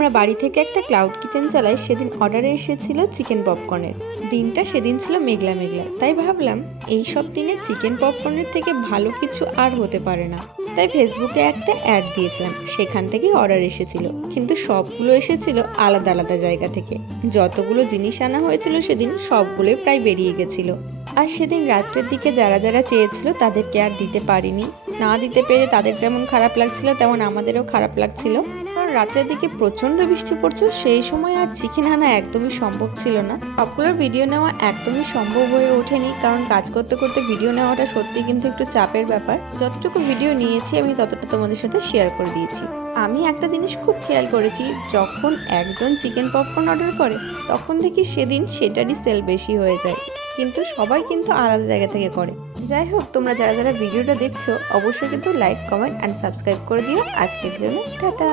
আমরা বাড়ি থেকে একটা ক্লাউড কিচেন চালাই, সেদিন অর্ডারে এসেছিল চিকেন পপকর্নের। দিনটা সেদিন ছিল মেঘলা মেঘলা, তাই ভাবলাম এই সব দিনে চিকেন পপকর্নের থেকে ভালো কিছু আর হতে পারে না। তাই ফেসবুকে একটা অ্যাড দিয়েছিলাম, সেখান থেকেই অর্ডার এসেছিল। কিন্তু সবগুলো এসেছিল আলাদা আলাদা জায়গা থেকে। যতগুলো জিনিস আনা হয়েছিল সেদিন সবগুলোই প্রায় বেরিয়ে গেছিলো। আর সেদিন রাত্রের দিকে যারা যারা চেয়েছিল তাদেরকে আর দিতে পারিনি। না দিতে পেরে তাদের যেমন খারাপ লাগছিল তেমন আমাদেরও খারাপ লাগছিল। কারণ রাত্রের দিকে প্রচণ্ড বৃষ্টি পড়ছিল, সেই সময় আর চিকেন আনা একদমই সম্ভব ছিল না। সবগুলোর ভিডিও নেওয়া একদমই সম্ভব হয়ে ওঠেনি, কারণ কাজ করতে করতে ভিডিও নেওয়াটা সত্যি কিন্তু একটু চাপের ব্যাপার। যতটুকু ভিডিও নিয়েছি আমি ততটা তোমাদের সাথে শেয়ার করে দিয়েছি। আমি একটা জিনিস খুব খেয়াল করেছি, যখন একজন চিকেন পপকর্ন অর্ডার করে তখন দেখি সেদিন সেটারই সেল বেশি হয়ে যায়, কিন্তু সবাই কিন্তু আলাদা জায়গা থেকে করে। যাই হোক, তোমরা যারা যারা ভিডিওটা দেখছো অবশ্যই কিন্তু লাইক, কমেন্ট অ্যান্ড সাবস্ক্রাইব করে দিও। আজকের জন্য টাটা।